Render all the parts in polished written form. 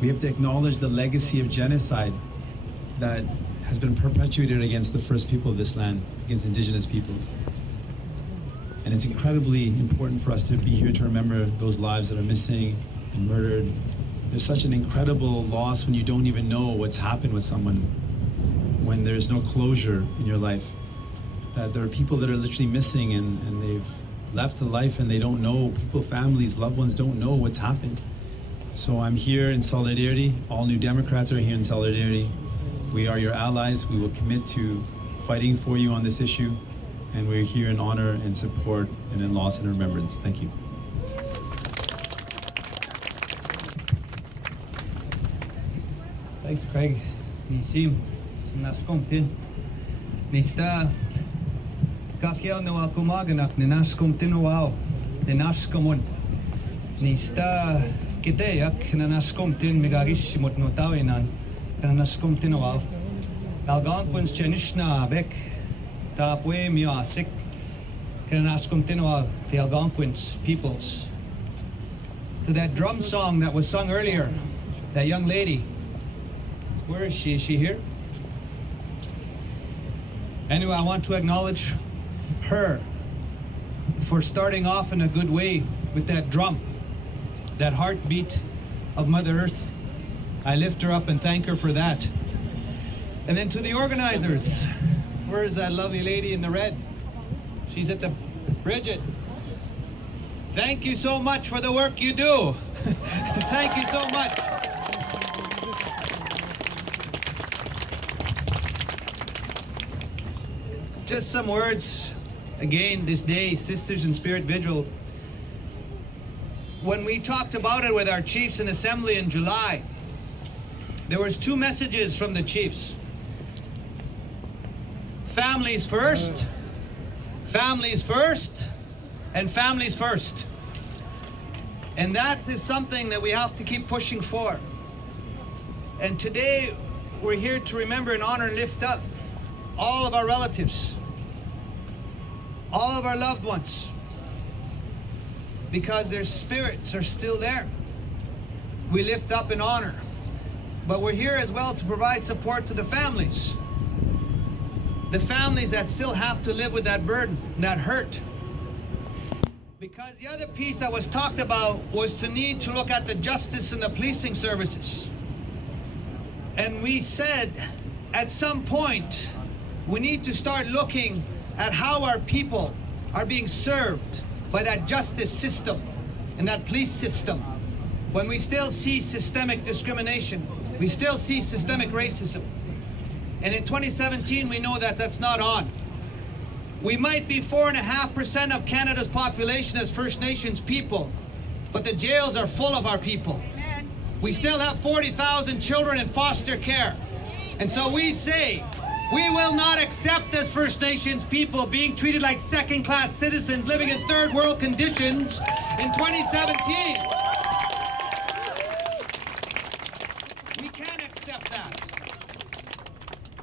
We have to acknowledge the legacy of genocide that has been perpetuated against the first people of this land, against Indigenous peoples. And it's incredibly important for us to be here to remember those lives that are missing and murdered. There's such an incredible loss when you don't even know what's happened with someone, when there's no closure in your life. That there are people that are literally missing and they've left a life and they don't know, people, families, loved ones don't know what's happened. So I'm here in solidarity. All New Democrats are here in solidarity. We are your allies. We will commit to fighting for you on this issue. And we're here in honor and support and in loss and remembrance. Thank you. Thanks, Craig. Nisim, naskomtin. Nista kakiao no akumaganak ninaskomtin wow. Ninaskomon. Nista kiteyak nanaskomtin migagissimut no tawinan. Nanaskomtin wow. Algonquins chenishna bek tapwe miasik. Nanaskomtin wow. The Algonquins peoples. To that drum song that was sung earlier, that young lady. Where is she? Is she here? Anyway, I want to acknowledge her for starting off in a good way with that drum, that heartbeat of Mother Earth. I lift her up and thank her for that. And then to the organizers, where is that lovely lady in the red? She's at the Bridget. Thank you so much for the work you do. Thank you so much. Just some words, again, this day, Sisters in Spirit Vigil. When we talked about it with our chiefs in assembly in July, there was two messages from the chiefs. Families first, and families first. And that is something that we have to keep pushing for. And today, we're here to remember and honor and lift up all of our relatives, all of our loved ones, because their spirits are still there. We lift up in honor, but we're here as well to provide support to the families that still have to live with that burden, that hurt. Because the other piece that was talked about was to need to look at the justice and the policing services. And we said at some point, we need to start looking at how our people are being served by that justice system and that police system. When we still see systemic discrimination, we still see systemic racism. And in 2017, we know that that's not on. We might be 4.5% of Canada's population as First Nations people, but the jails are full of our people. We still have 40,000 children in foster care. And so we say, we will not accept as First Nations people being treated like second-class citizens living in third world conditions in 2017. We can't accept that.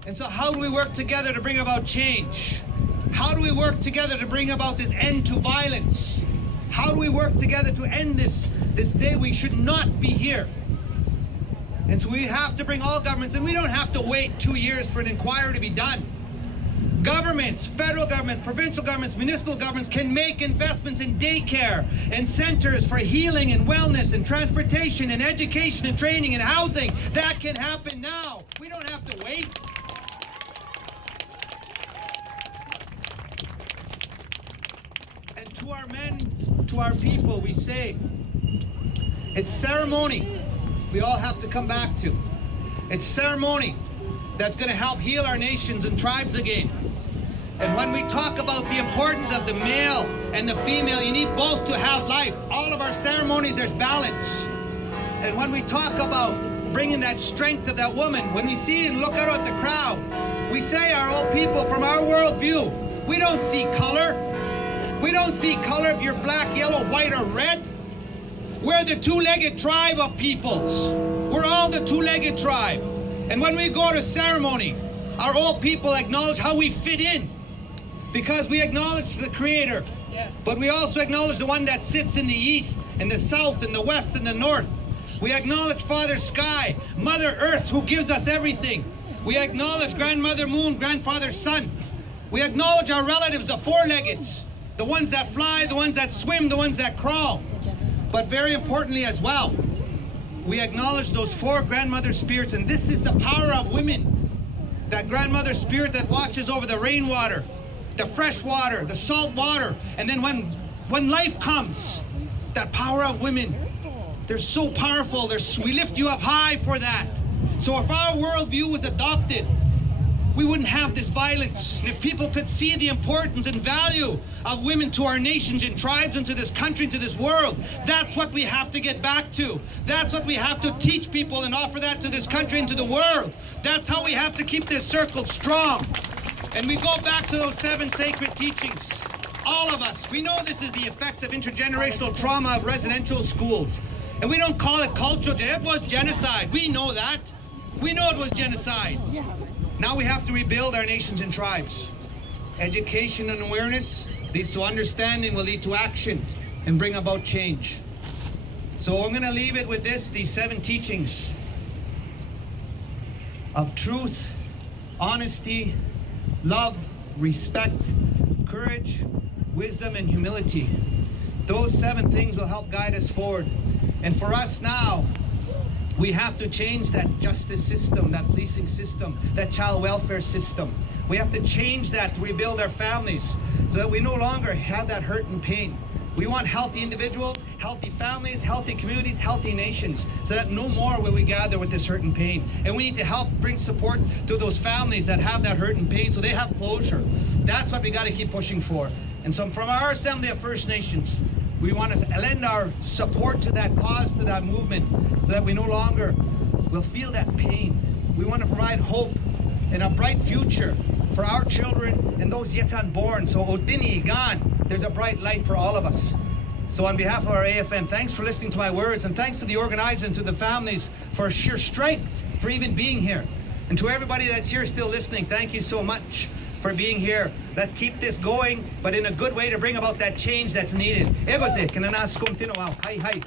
And so how do we work together to bring about change? How do we work together to bring about this end to violence? How do we work together to end this day we should not be here? And so we have to bring all governments, and we don't have to wait 2 years for an inquiry to be done. Governments, federal governments, provincial governments, municipal governments can make investments in daycare and centers for healing and wellness and transportation and education and training and housing. That can happen now. We don't have to wait. And to our men, to our people, we say, it's ceremony we all have to come back to. It's ceremony that's going to help heal our nations and tribes again. And when we talk about the importance of the male and the female, you need both to have life. All of our ceremonies, there's balance. And when we talk about bringing that strength of that woman, when we see and look out at the crowd, we say, our old people, from our worldview, we don't see color. We don't see color if you're black, yellow, white, or red. We're the two-legged tribe of peoples. We're all the two-legged tribe. And when we go to ceremony, our old people acknowledge how we fit in, because we acknowledge the Creator, but we also acknowledge the one that sits in the east and the south and the west and the north. We acknowledge Father Sky, Mother Earth, who gives us everything. We acknowledge Grandmother Moon, Grandfather Sun. We acknowledge our relatives, the four-leggeds, the ones that fly, the ones that swim, the ones that crawl. But very importantly as well, we acknowledge those four grandmother spirits, and this is the power of women. That grandmother spirit that watches over the rainwater, the fresh water, the salt water, and then when life comes, that power of women, they're so powerful. We lift you up high for that. So if our worldview was adopted, we wouldn't have this violence. And if people could see the importance and value of women to our nations and tribes and to this country, to this world, that's what we have to get back to. That's what we have to teach people and offer that to this country and to the world. That's how we have to keep this circle strong. And we go back to those 7 sacred teachings. All of us, we know this is the effects of intergenerational trauma of residential schools. And we don't call it cultural. It was genocide. We know that. We know it was genocide. Now we have to rebuild our nations and tribes. Education and awareness leads to understanding, will lead to action and bring about change. So I'm going to leave it with these 7 teachings of truth, honesty, love, respect, courage, wisdom, and humility. Those 7 things will help guide us forward. And for us now, we have to change that justice system, that policing system, that child welfare system. We have to change that to rebuild our families so that we no longer have that hurt and pain. We want healthy individuals, healthy families, healthy communities, healthy nations, so that no more will we gather with this hurt and pain. And we need to help bring support to those families that have that hurt and pain so they have closure. That's what we got to keep pushing for. And so from our Assembly of First Nations, we want to lend our support to that cause, to that movement, so that we no longer will feel that pain. We want to provide hope and a bright future for our children and those yet unborn. So Odini, Gan, there's a bright light for all of us. So on behalf of our AFN, thanks for listening to my words, and thanks to the organizers and to the families for sheer strength for even being here. And to everybody that's here still listening, thank you so much for being here. Let's keep this going, but in a good way to bring about that change that's needed. Hi, hi.